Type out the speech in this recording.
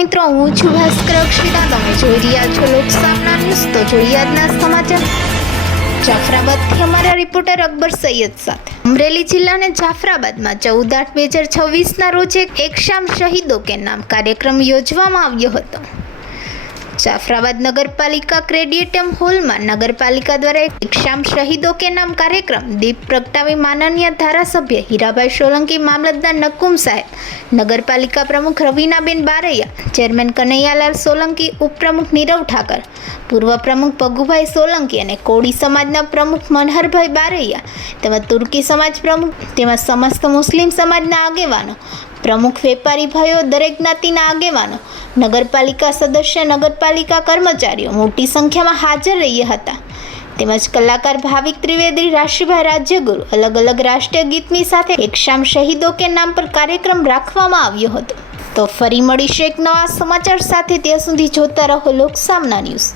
મિત્રો, હું છું ભાસ્કર અક્ષિતા. તમે જોઈ રહ્યા છો લોકસામના ન્યૂઝ. તો જોઈએ આજના સમાચાર. જાફરાબાદથી અમારા રિપોર્ટર અકબર સૈયદ સાથે. અમરેલી જિલ્લાના જાફરાબાદમાં 14/8/2026ના રોજ એક શામ શહીદો કે નામ કાર્યક્રમ યોજવામાં આવ્યો હતો. જાફરાબાદ નગરપાલિકા ક્રેડિટમ હોલમાં નગરપાલિકા દ્વારા એક શામ શહીદો કે નામ કાર્યક્રમ દીપ પ્રગટાવી માનનીય ધારાસભ્ય હીરાભાઈ સોલંકી, મામલતદાર નકુમ સાહેબ, નગરપાલિકા પ્રમુખ રવીનાબેન બારૈયા, ચેરમેન કનૈયાલાલ સોલંકી, ઉપપ્રમુખ નીરવ ઠાકર, પૂર્વ પ્રમુખ પગુભાઈ સોલંકી અને કોળી સમાજના પ્રમુખ મનહરભાઈ બારૈયા તેમજ તુર્કી સમાજ પ્રમુખ તેમજ સમસ્ત મુસ્લિમ સમાજના આગેવાનો, પ્રમુખ વેપારી ભાઈઓ, દરેક જ્ઞાતિના આગેવાનો, નગરપાલિકા સદસ્ય, નગરપાલિકા કર્મચારીઓ મોટી સંખ્યામાં હાજર રહ્યા હતા. તેમજ કલાકાર ભાવિક ત્રિવેદી, રાશિભાઈ રાજ્યગુરુ અલગ અલગ રાષ્ટ્રીય ગીતની સાથે એક શામ શહીદો કે નામ પર કાર્યક્રમ રાખવામાં આવ્યો હતો. તો ફરી મળીશું એક નવા સમાચાર સાથે. ત્યાં સુધી જોતા રહો લોકસામના ન્યૂઝ.